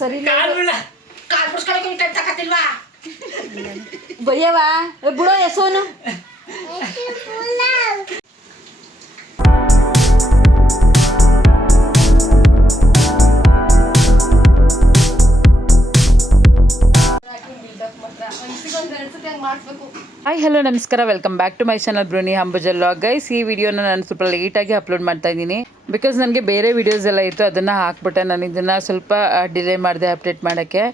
ಸರಿ ಭಯ್ಯವಾ ಬಿಡೋ ಎಸೋನು ಹಾಯ್ ಹಲೋ ನಮಸ್ಕಾರ, welcome back to my channel ಬ್ರೂನಿ ಅಂಬುಜಾ ವ್ಲಾಗ್. ಗೈಸ್, ಈ ವಿಡಿಯೋನ ನಾನು ಸ್ವಲ್ಪ ಲೇಟಾಗಿ ಅಪ್ಲೋಡ್ ಮಾಡ್ತಾ ಇದ್ದೀನಿ. ಬಿಕಾಸ್ ನನಗೆ ಬೇರೆ ವೀಡಿಯೋಸ್ ಎಲ್ಲ ಇತ್ತು, ಅದನ್ನು ಹಾಕ್ಬಿಟ್ಟೆ. ನಾನು ಇದನ್ನು ಸ್ವಲ್ಪ ಡಿಲೇ ಮಾಡಿದೆ ಅಪ್ಡೇಟ್ ಮಾಡೋಕ್ಕೆ.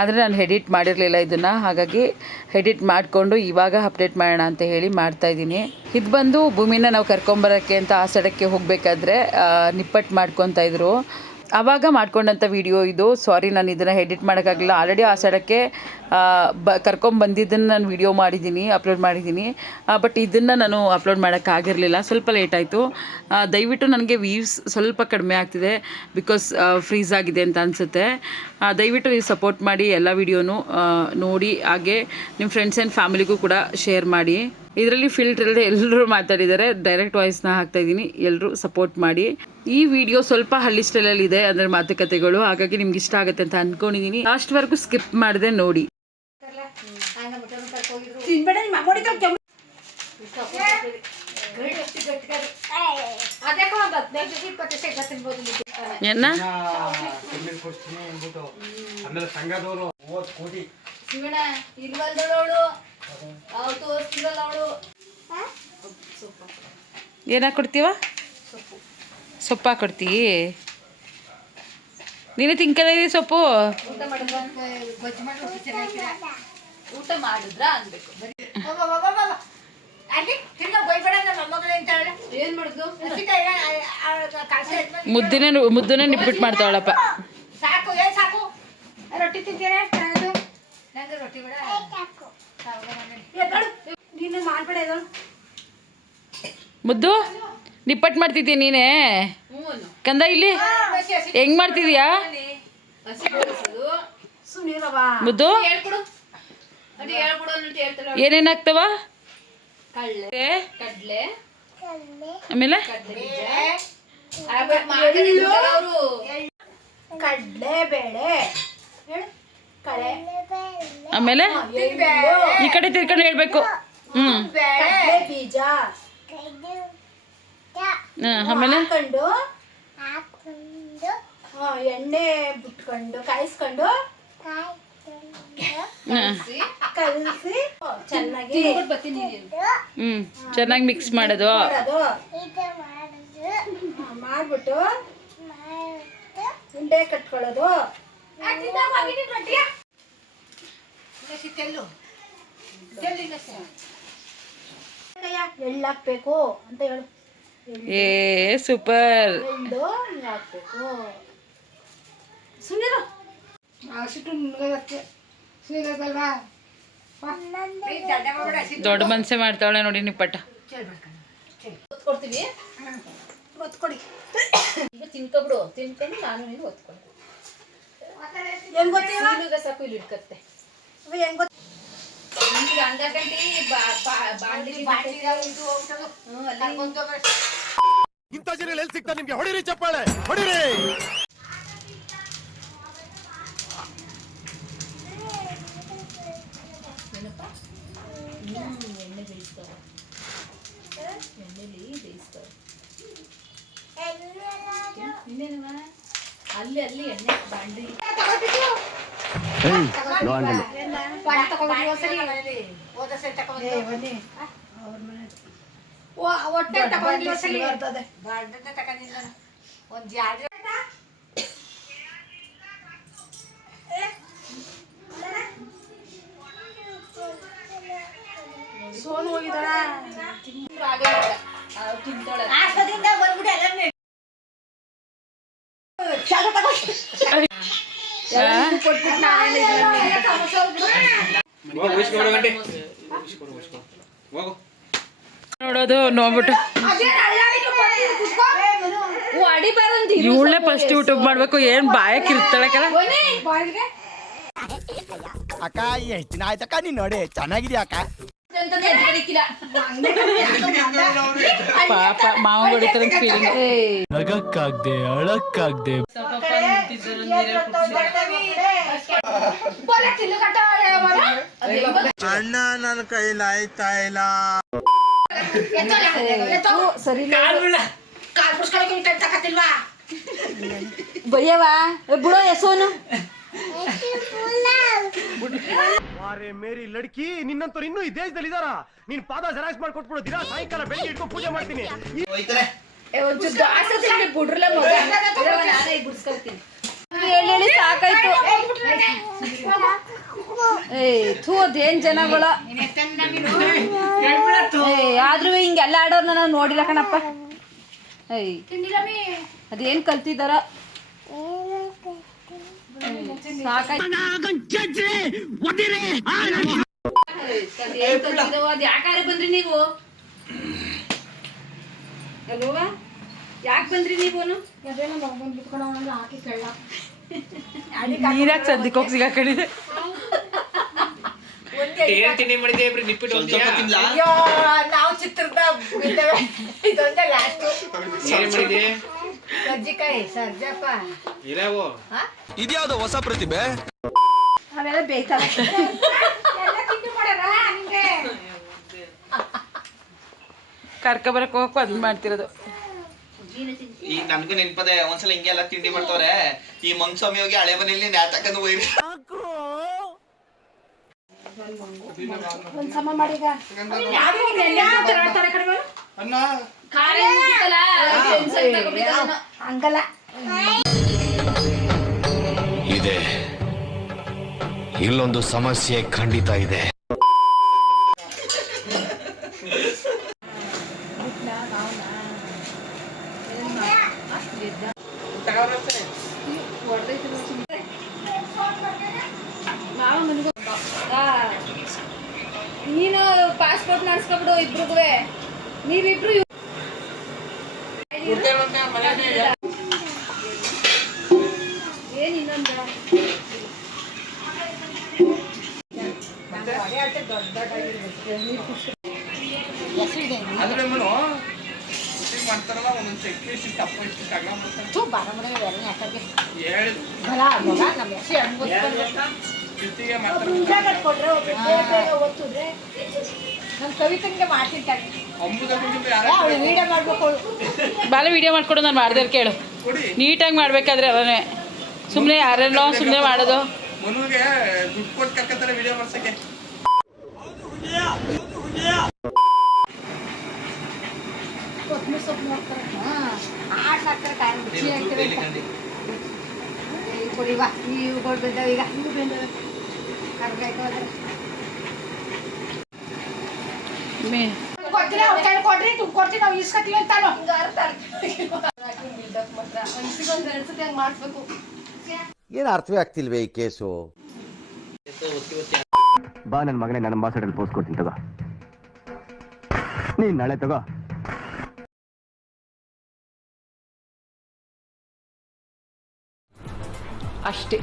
ಆದರೆ ನಾನು ಎಡಿಟ್ ಮಾಡಿರಲಿಲ್ಲ ಇದನ್ನು, ಹಾಗಾಗಿ ಎಡಿಟ್ ಮಾಡಿಕೊಂಡು ಇವಾಗ ಅಪ್ಡೇಟ್ ಮಾಡೋಣ ಅಂತ ಹೇಳಿ ಮಾಡ್ತಾಯಿದ್ದೀನಿ. ಇದು ಬಂದು ಭೂಮಿನ ನಾವು ಕರ್ಕೊಂಬರೋಕ್ಕೆ ಅಂತ ಆ ಸೈಡಕ್ಕೆ ಹೋಗಬೇಕಾದ್ರೆ ನಿಪ್ಪಟ್ಟು ಮಾಡ್ಕೊತಾ ಇದ್ರು. ಆವಾಗ ಮಾಡ್ಕೊಂಡಂಥ ವಿಡಿಯೋ ಇದು. ಸಾರಿ, ನಾನು ಇದನ್ನು ಎಡಿಟ್ ಮಾಡೋಕ್ಕಾಗಲಿಲ್ಲ. ಆಲ್ರೆಡಿ ಆ ಸೈಡಕ್ಕೆ ಕರ್ಕೊಂಬಂದಿದ್ದನ್ನು ನಾನು ವಿಡಿಯೋ ಮಾಡಿದ್ದೀನಿ, ಅಪ್ಲೋಡ್ ಮಾಡಿದ್ದೀನಿ. ಬಟ್ ಇದನ್ನು ನಾನು ಅಪ್ಲೋಡ್ ಮಾಡೋಕ್ಕಾಗಿರಲಿಲ್ಲ, ಸ್ವಲ್ಪ ಲೇಟ್ ಆಯಿತು. ದಯವಿಟ್ಟು ನನಗೆ ವ್ಯೂಸ್ ಸ್ವಲ್ಪ ಕಡಿಮೆ ಆಗ್ತಿದೆ, ಬಿಕಾಸ್ ಫ್ರೀಸ್ ಆಗಿದೆ ಅಂತ ಅನಿಸುತ್ತೆ. ದಯವಿಟ್ಟು ನೀವು ಸಪೋರ್ಟ್ ಮಾಡಿ, ಎಲ್ಲ ವಿಡಿಯೋನು ನೋಡಿ. ಹಾಗೆ ನಿಮ್ಮ ಫ್ರೆಂಡ್ಸ್ ಆ್ಯಂಡ್ ಫ್ಯಾಮಿಲಿಗೂ ಕೂಡ ಶೇರ್ ಮಾಡಿ. ಇದರಲ್ಲಿ ಫಿಲ್ಟರ್ ಇಲ್ಲದೆ ಎಲ್ಲರೂ ಮಾತಾಡಿದ್ದಾರೆ, ಡೈರೆಕ್ಟ್ ವಾಯ್ಸ್ನ ಹಾಕ್ತಾಯಿದ್ದೀನಿ. ಎಲ್ಲರೂ ಸಪೋರ್ಟ್ ಮಾಡಿ. ಈ ವಿಡಿಯೋ ಸ್ವಲ್ಪ ಹಳ್ಳಿ ಸ್ಟೈಲಲ್ಲಿ ಇದೆ, ಅಂದರೆ ಮಾತುಕತೆಗಳು, ಹಾಗಾಗಿ ನಿಮ್ಗೆ ಇಷ್ಟ ಆಗುತ್ತೆ ಅಂತ ಅಂದ್ಕೊಂಡಿದ್ದೀನಿ. ಲಾಸ್ಟ್ವರೆಗೂ ಸ್ಕಿಪ್ ಮಾಡಿದೆ ನೋಡಿ. ಏನಾಕೊಡ್ತೀವ? ಸೊಪ್ಪು ಹಾಕೊಡ್ತೀ? ನೀನು ತಿನ್ಕಲ್ಲ ಸೊಪ್ಪು? ಊಟ ಮಾಡಿದ್ರ ಅನ್ಬೇಕು. ಏನ್ ಮಾಡುದು? ಮುದ್ದನೇ ನಿಪ್ಪಿಟ್ಟು ಮಾಡ್ತಾವಳಪ್ಪ. ಸಾಕು ಸಾಕು. ರೊಟ್ಟಿ ತಿಂತೀರಾ? ನಂಗೆ ರೊಟ್ಟಿ ಬೇಡ. ನೀನು ಮಾಡ್ಬೇಡ. ಮುದ್ದು ನಿಪ್ಪಟ್ಟು ಮಾಡ್ತಿದ್ದೀಯ ನೀನೇ ಕಂದ? ಇಲ್ಲಿ ಹೆಂಗ್ ಮಾಡ್ತಿದ್ಯಾ ಮುದ್ದು? ಏನೇನ್ ಹಾಕ್ತವ? ಕಡ್ಲೆ, ಆಮೇಲೆ ಕಡ್ಲೆ ಬೇಳೆ, ಆಮೇಲೆ ಈ ಕಡೆ ತಿರ್ಕೊಂಡು ಹೇಳ್ಬೇಕು. ಬೀಜ ಆಮೇಲೆ ಹಾಕೊಂಡು ಎಣ್ಣೆ ಬಿಟ್ಕೊಂಡು ಕಾಯಿಸ್ಕೊಂಡು ಕಲಸಿ ಚೆನ್ನಾಗಿ ಚೆನ್ನಾಗಿ ಮಿಕ್ಸ್ ಮಾಡೋದು. ಮಾಡ್ಬಿಟ್ಟು ಉಂಡೆ ಕಟ್ಕೊಳ್ಳೋದು. ಎಳ್ಳು ಹಾಕ್ಬೇಕು ಅಂತ ಹೇಳು. ಏ ಸೂಪರ್. ಎಳ್ಳು ಹಾಕ್ಬೇಕು. ಸುಮ್ಮನೆ ದೊಡ್ಡ ಮನ್ಸೆ ಮಾಡ್ತಾವಳೆ ನೋಡಿ ನಿಪ್ಪಟ್ಟ. ಕೊಡ್ತೀವಿ, ಒತ್ಕೊಡಿ. ಈಗ ತಿನ್ಕೊಬಿಡು, ತಿನ್ಕೊಂಡು ನಾನು ನೀನು ಒತ್ಕೊಂಡು. ಹೆಂಗ್ ಗೊತ್ತೀಗ ಸಾಕು, ಇಲ್ಲಿ ಇಟ್ಕತ್ತೆ. ಹೆಂಗ್ ಗೊತ್ತ ಅಂದ ಗಂಟಿ ಇಂಥ ಜನ ಎಲ್ಲಿ ಸಿಗ್ತಾರೆ ನಿಮ್ಗೆ? ಹೊಡಿರಿ ಚಪ್ಪಾಳೆ, ಹೊಡಿರಿ. ಎಣ್ಣೆ ಬೇಯಿಸ್ತಾವ, ಎಣ್ಣೆಲಿ ಬೇಯಿಸ್ತಾವ. ಇನ್ನೇನವ ಅಲ್ಲಿ ಎಣ್ಣೆ ಬಾಂಡಿ ಹೊಟ್ಟೆ ತಗೊಂಡಿರ್ತದೆ. ಒಂದು ಜಾಗ ಸೋನು ಹೋಗಿದ್ದಾಳ, ತಿಂತಾಳೆ. ನೋಡೋದು ನೋಡ್ಬಿಟ್ಟು ಇವಳೇ ಫಸ್ಟ್ ಯೂಟ್ಯೂಬ್ ಮಾಡ್ಬೇಕು. ಏನ್ ಬಾಯಕ್ ಇರ್ತಾಳೆ ಕಲ. ಅಕ್ಕ ಎಷ್ಟು ದಿನ ಆಯ್ತಕ್ಕ ನೀನ್ ನೋಡಿ ಚೆನ್ನಾಗಿದ್ಯಾ ಅಕ್ಕ? ಪಾಪ ಮಾವ ಹೊಡಿತಾರೆ ಫೀಲಿಂಗ್. ನಗಕ್ಕಾಗ್ದೆ ಅಳಕ್ಕಾಗ್ದೆ ಅಣ್ಣ ನನ್ನ ಕೈಲಾಯ್ತಾ ಇಲ್ಲ. ಸರಿ ಬಯ್ಯವಾ ಬಿಡೋ ಎಸೋನು. ವಾರೆ ಮೇರಿ ಲಡ್ಕಿ, ನಿನ್ನಂತವ್ರು ಇನ್ನೂ ಈ ದೇಶದಲ್ಲಿ ಇದಾರ? ನೀನ್ ಪಾದ ಜೆರಾಕ್ಸ್ ಮಾಡಿ ಕೊಟ್ಬಿಡು. ದಿನ ಸಾಯಂಕಾಲ ಬೆಳಿಗ್ಗೆ ಇಟ್ಕೊಂಡು ಪೂಜೆ ಮಾಡ್ತೀನಿ. ಹೇಳಿ ಸಾಕಾಯ್ತು. ಥೂ ಅದೇನ್ ಜನಗಳ ಆದ್ರೂ ಹಿಂಗೆಲ್ಲ ಆಡೋರ್ನ ನಾವು ನೋಡಿಲ್ಲ ಕಣಪ್ಪ. ಅದೇನ್ ಕಲ್ತಿದಾರ ಅದ್ ಯಾಕಾರೆ ಬಂದ್ರಿ ನೀವು? ಅಲ್ವಾ ಯಾಕೆ ಬಂದ್ರಿ ನೀವು? ನೀರಾಕ್ ಸದ್ಯಕ್ಕೆ ಹೋಗಿ ಸಿಗಾಕೊಂಡಿದೆ. ನಾವು ಚಿತ್ರದ ಇದೊಂದೇ ಲಾಸ್ಟ್ ಕಜ್ಜಿಕಾಯಿ ಸರ್ಜಪ್ಪ ಇದ್ಯಾವ್ದು ಹೊಸ ಪ್ರತಿಭೆ? ಅವೆಲ್ಲ ಬೇಯ್ತಾವೆ. ಕರ್ಕೊಬರಕ್ಕೆ ಹೋಗಕ್ಕೂ ಅದ್ ಮಾಡ್ತಿರೋದು. ಈಗ ನನ್ಗೂ ನೆನ್ಪದೆ ಒಂದ್ಸಲ ಹಿಂಗೆಲ್ಲ ತಿಂಡಿ ಮಾಡ್ತವ್ರೆ. ಈ ಮಂಗಸ್ವಾಮಿ ಹೋಗಿ ಹಳೆ ಮನೇಲಿ ನ್ಯಾತಕ್ಕಂದು ಹೋಯ್ರಿ. ಒಂದ್ ಸಮ ಮಾಡೀಗ ಹಂಗಲ್ಲ ಇದೆ, ಇಲ್ಲೊಂದು ಸಮಸ್ಯೆ ಖಂಡಿತ ಇದೆ. ನೀನು ಪಾಸ್ಪೋರ್ಟ್ ಮಾಡಿಸ್ಕೊಬಿಡು ಇಬ್ರಿಗೂ. ನೀವಿಬ್ರು ಏನ್ ಇನ್ನೊಂದು ಮಾಡ್ತಾರಲ್ಲ ಒಂದೊಂದು ಚೆಕ್ ಇಷ್ಟು ತಪ್ಪ ಇಷ್ಟು ತಗೊಂಡ್ ನಮ್ ಕವಿತಂಗೆ ಮಾಡ್ತೀನಿ ಬಾಲ ವಿಡಿಯೋ ಮಾಡ್ಕೊಡು. ನಾನು ಮಾಡ್ದೆ ಕೇಳು, ನೀಟಾಗಿ ಮಾಡ್ಬೇಕಾದ್ರೆ ಅವನೇ ಸುಮ್ಮನೆ ಯಾರೆಲ್ಲೋ ಸುಮ್ಮನೆ ಮಾಡೋದು. ಮನುಗೆ ದುಡ್ಡು ಕೊಟ್ಟು ಕರ್ಕತ್ತಾರೆ ವಿಡಿಯೋ ಮಾಡ್ಸಕ್ಕೆ. ಕೊತ್ತಂಬರಿ ಸೊಪ್ಪು ನೋಡ್ತಾರೆ ಹಾಕ್ತಾರೆ ಕಾಯಿ ರುಚಿ ಆಗ್ತದೆ. ಕೊಡಿವಾ ಇವುಗಳು ಬೆಂದವ ಈಗ ಇವು ಬೆಂದವ ಕರ್ಗಾಯ್ತು ಕೊಡ್ರಿ ಕೊಡ್ತೀವಿ ನಾವು ಇಸ್ಕೊತೀವಿ ಅಂತಾನು ಮಾಡಿಸ್ಬೇಕು. ಏನ್ ಅರ್ಥವೇ ಆಗ್ತಿಲ್ವೇ ಈ ಕೇಸು? ಬಾ ನನ್ನ ಮಗನೇ, ನನ್ನ ಅಂಬಾಸಡರ್ ಪೋಸ್ಟ್ ಕೊಡ್ತೀನಿ ತಗೋ. ನೀನ್ ನಾಳೆ ತಗೋ. ಅಷ್ಟೇ.